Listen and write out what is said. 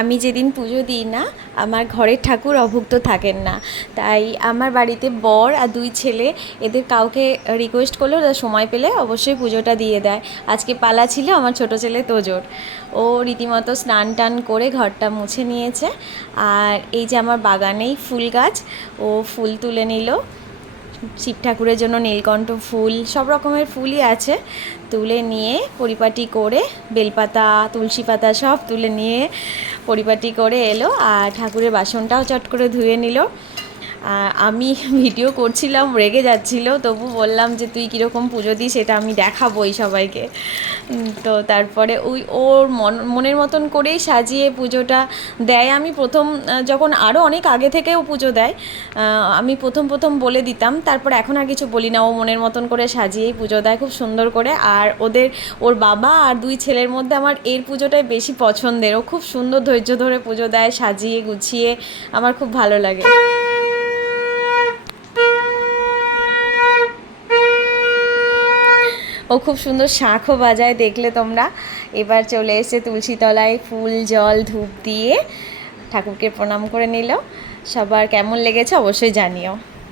আমি যেদিন পুজো দিই না, আমার ঘরের ঠাকুর অভুক্ত থাকেন না। তাই আমার বাড়িতে বর আর দুই ছেলে, এদের কাউকে রিকোয়েস্ট করলে ওরা সময় পেলে অবশ্যই পুজোটা দিয়ে দেয়। আজকে পালা ছিল আমার ছোটো ছেলে তোজোর। ও রীতিমতো স্নান টান করে ঘরটা মুছে নিয়েছে। আর এই যে আমার বাগানেই ফুল গাছ, ও ফুল তুলে নিল। শিব ঠাকুরের জন্য নীলকণ্ঠ ফুল, সব রকমের ফুলই আছে। তুলে নিয়ে পরিপাটি করে বেলপাতা, তুলসী পাতা সব তুলে নিয়ে পরিপাটি করে এলো। আর ঠাকুরের বাসনটাও চট করে ধুয়ে নিল। আমি ভিডিও করছিলাম, রেগে যাচ্ছিল, তবু বললাম যে তুই কীরকম পুজো দিস সেটা আমি দেখাবোই সবাইকে। তো তারপরে ওর মনের মতন করেই সাজিয়ে পুজোটা দেয়। আমি প্রথম যখন আরও অনেক আগে থেকেও পুজো দেয়, আমি প্রথম বলে দিতাম, তারপর এখন আর কিছু বলি না। ও মনের মতন করে সাজিয়েই পুজো দেয় খুব সুন্দর করে। আর ওর বাবা আর দুই ছেলের মধ্যে আমার এর পুজোটাই বেশি পছন্দের। ও খুব সুন্দর ধৈর্য ধরে পুজো দেয়, সাজিয়ে গুছিয়ে, আমার খুব ভালো লাগে। ও খুব সুন্দর শাঁখও বাজায়, দেখলে তোমরা। এবার চলে এসে তুলসী তলায় ফুল জল ধূপ দিয়ে ঠাকুরকে প্রণাম করে নিল। সবার কেমন লেগেছে অবশ্যই জানিও।